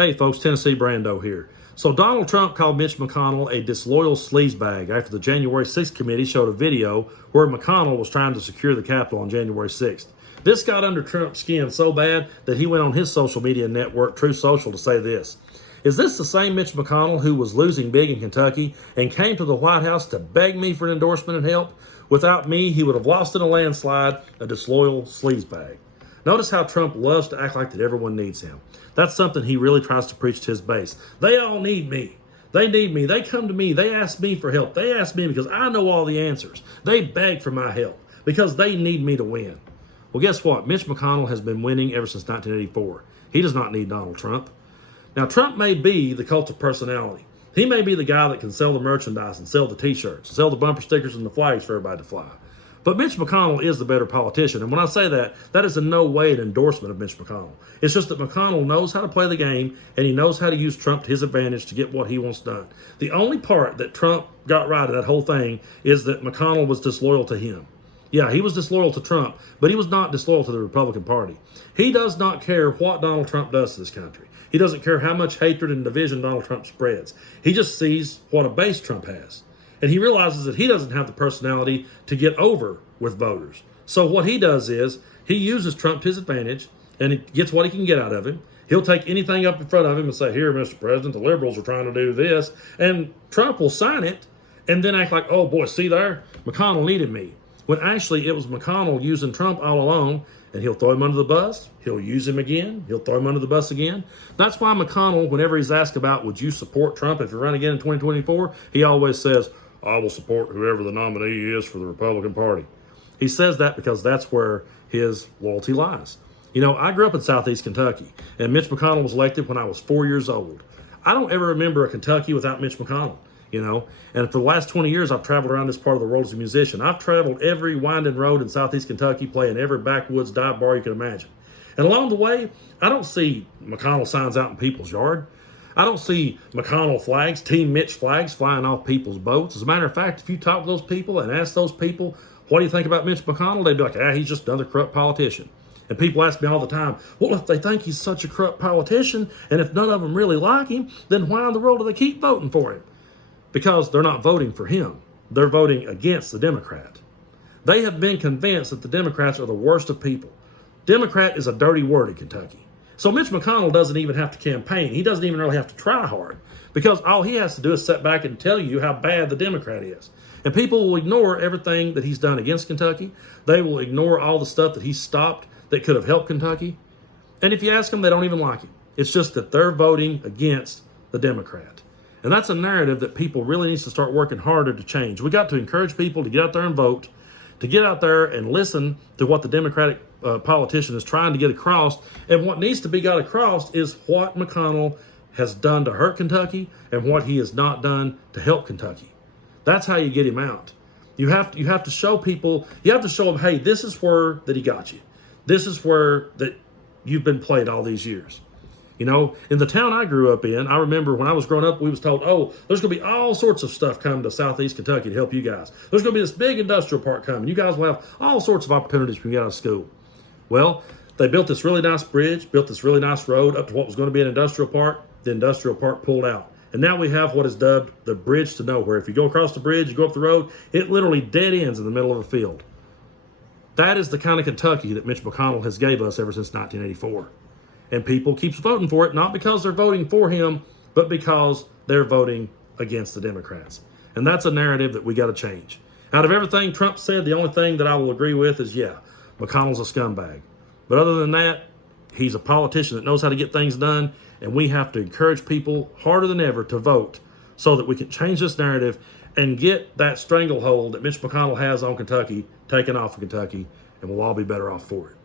Hey folks, Tennessee Brando here. So Donald Trump called Mitch McConnell a disloyal sleazebag after the January 6th committee showed a video where McConnell was trying to secure the Capitol on January 6th. This got under Trump's skin so bad that he went on his social media network, Truth Social, to say this. Is this the same Mitch McConnell who was losing big in Kentucky and came to the White House to beg me for an endorsement and help? Without me, he would have lost in a landslide, a disloyal sleazebag. Notice how Trump loves to act like that everyone needs him. That's something he really tries to preach to his base. They all need me. They need me. They come to me. They ask me for help. They ask me because I know all the answers. They beg for my help because they need me to win. Well, guess what? Mitch McConnell has been winning ever since 1984. He does not need Donald Trump. Now, Trump may be the cult of personality. He may be the guy that can sell the merchandise and sell the t-shirts, sell the bumper stickers and the flags for everybody to fly. But Mitch McConnell is the better politician. And when I say that, that is in no way an endorsement of Mitch McConnell. It's just that McConnell knows how to play the game and he knows how to use Trump to his advantage to get what he wants done. The only part that Trump got right in that whole thing is that McConnell was disloyal to him. Yeah, he was disloyal to Trump, but he was not disloyal to the Republican Party. He does not care what Donald Trump does to this country. He doesn't care how much hatred and division Donald Trump spreads. He just sees what a base Trump has. And he realizes that he doesn't have the personality to get over with voters. So what he does is he uses Trump to his advantage and he gets what he can get out of him. He'll take anything up in front of him and say, here, Mr. President, the liberals are trying to do this. And Trump will sign it and then act like, oh boy, see there, McConnell needed me. When actually it was McConnell using Trump all along, and he'll throw him under the bus. He'll use him again. He'll throw him under the bus again. That's why McConnell, whenever he's asked about, would you support Trump if you run again in 2024, he always says, I will support whoever the nominee is for the Republican Party. He says that because that's where his loyalty lies. You know, I grew up in Southeast Kentucky, and Mitch McConnell was elected when I was 4 years old. I don't ever remember a Kentucky without Mitch McConnell, you know. And for the last 20 years, I've traveled around this part of the world as a musician. I've traveled every winding road in Southeast Kentucky, playing every backwoods dive bar you can imagine. And along the way, I don't see McConnell signs out in people's yard. I don't see McConnell flags, Team Mitch flags flying off people's boats. As a matter of fact, if you talk to those people and ask those people, what do you think about Mitch McConnell? They'd be like, he's just another corrupt politician. And people ask me all the time, well, if they think he's such a corrupt politician, and if none of them really like him, then why in the world do they keep voting for him? Because they're not voting for him. They're voting against the Democrat. They have been convinced that the Democrats are the worst of people. Democrat is a dirty word in Kentucky. So Mitch McConnell doesn't even have to campaign. He doesn't even really have to try hard because all he has to do is sit back and tell you how bad the Democrat is. And people will ignore everything that he's done against Kentucky. They will ignore all the stuff that he's stopped that could have helped Kentucky. And if you ask them, they don't even like him. It's just that they're voting against the Democrat. And that's a narrative that people really needs to start working harder to change. We got to encourage people to get out there and vote, to get out there and listen to what the Democratic politician is trying to get across. And what needs to be got across is what McConnell has done to hurt Kentucky and what he has not done to help Kentucky. That's how you get him out. You have to show people, you have to show them, hey, this is where that he got you. This is where that you've been played all these years. You know, in the town I grew up in, I remember when I was growing up, we was told, oh, there's going to be all sorts of stuff coming to Southeast Kentucky to help you guys. There's going to be this big industrial park coming. You guys will have all sorts of opportunities when you get out of school. Well, they built this really nice bridge, built this really nice road up to what was going to be an industrial park. The industrial park pulled out. And now we have what is dubbed the bridge to nowhere. If you go across the bridge, you go up the road, it literally dead ends in the middle of a field. That is the kind of Kentucky that Mitch McConnell has gave us ever since 1984. And people keep voting for it, not because they're voting for him, but because they're voting against the Democrats. And that's a narrative that we got to change. Out of everything Trump said, the only thing that I will agree with is, yeah, McConnell's a scumbag. But other than that, he's a politician that knows how to get things done, and we have to encourage people harder than ever to vote so that we can change this narrative and get that stranglehold that Mitch McConnell has on Kentucky taken off of Kentucky, and we'll all be better off for it.